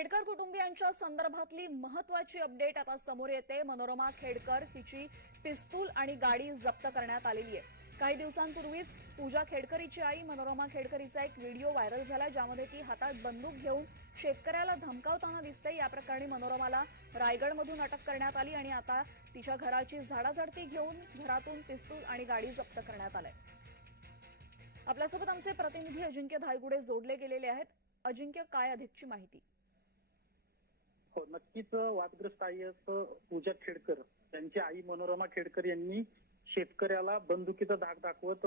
खेडकर कुटुंबियांच्या संदर्भातली महत्वाची अपडेट आता समोर येते. मनोरमा खेडकर हिची पिस्तूल आणि गाडी जप्त करण्यात आलेली आहे. काही दिवसांपूर्वीच पूजा खेडकरीची आई मनोरमा खेडकरीचा एक व्हिडिओ व्हायरल झाला ज्यामध्ये ती हातात बंदूक घेऊन शेतकऱ्याला धमकावताना दिसते. या प्रकरणी मनोरमाला रायगडमधून अटक करण्यात आली आणि आता तिच्या घराची झाडाझडती घेऊन घरातून पिस्तूल आणि गाडी जप्त करण्यात आलंय. आपल्यासोबत आमचे प्रतिनिधी अजिंक्य धायगुडे जोडले गेलेले आहेत. अजिंक्य काय अधिकची माहिती? हो नक्कीच वादग्रस्त आई असं पूजा खेडकर. त्यांची आई मनोरमा खेडकर यांनी शेतकऱ्याला बंदुकीचा धाक दाखवत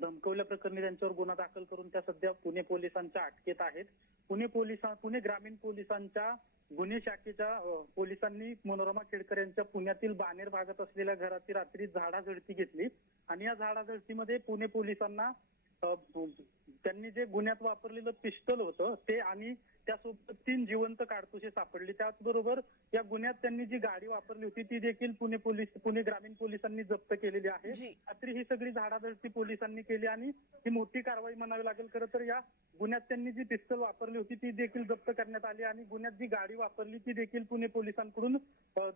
धमकवल्या प्रकरणी त्यांच्यावर गुन्हा दाखल करून त्या सध्या पुणे पोलिसांच्या अटकेत आहेत. पुणे पोलिसां पुणे ग्रामीण पोलिसांच्या गुन्हे शाखेच्या पोलिसांनी मनोरमा खेडकर यांच्या पुण्यातील बानेर भागात असलेल्या घराची रात्री झाडाझडती घेतली. आणि या झाडाझडतीमध्ये पुणे पोलिसांना त्यांनी जे गुन्ह्यात वापरलेलं पिस्टल होतं ते आणि त्यासोबत तीन जिवंत काडतुसे सापडली. त्याचबरोबर या गुन्ह्यात त्यांनी जी गाडी वापरली होती ती देखील पुणे पोलीस पुणे ग्रामीण पोलिसांनी जप्त केलेली आहे. रात्री ही सगळी झाडाझडती पोलिसांनी केली आणि ही मोठी कारवाई म्हणावी लागेल. खरं तर या गुन्ह्यात त्यांनी जी पिस्तल वापरली होती ती देखील जप्त करण्यात आली आणि गुन्ह्यात जी गाडी वापरली ती देखील पुणे पोलिसांकडून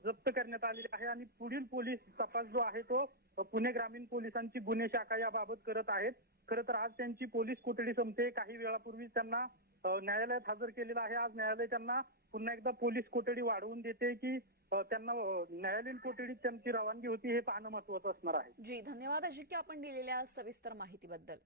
जप्त करण्यात आलेली आहे आणि पुढील पोलीस तपास जो आहे तो पुणे ग्रामीण पोलिसांची गुन्हे शाखा याबाबत करत आहेत. खरं तर आज त्यांची पोलीस कोठडी संपते. काही वेळापूर्वी त्यांना न्यायालयात हजर केलेलं आहे. आज न्यायालय त्यांना पुन्हा एकदा पोलीस कोठडी वाढवून देते की त्यांना न्यायालयीन कोठडीत त्यांची रवानगी होती हे पाहणं महत्वाचं असणार आहे. जी धन्यवाद अजिंक्य आपण दिलेल्या सविस्तर माहितीबद्दल.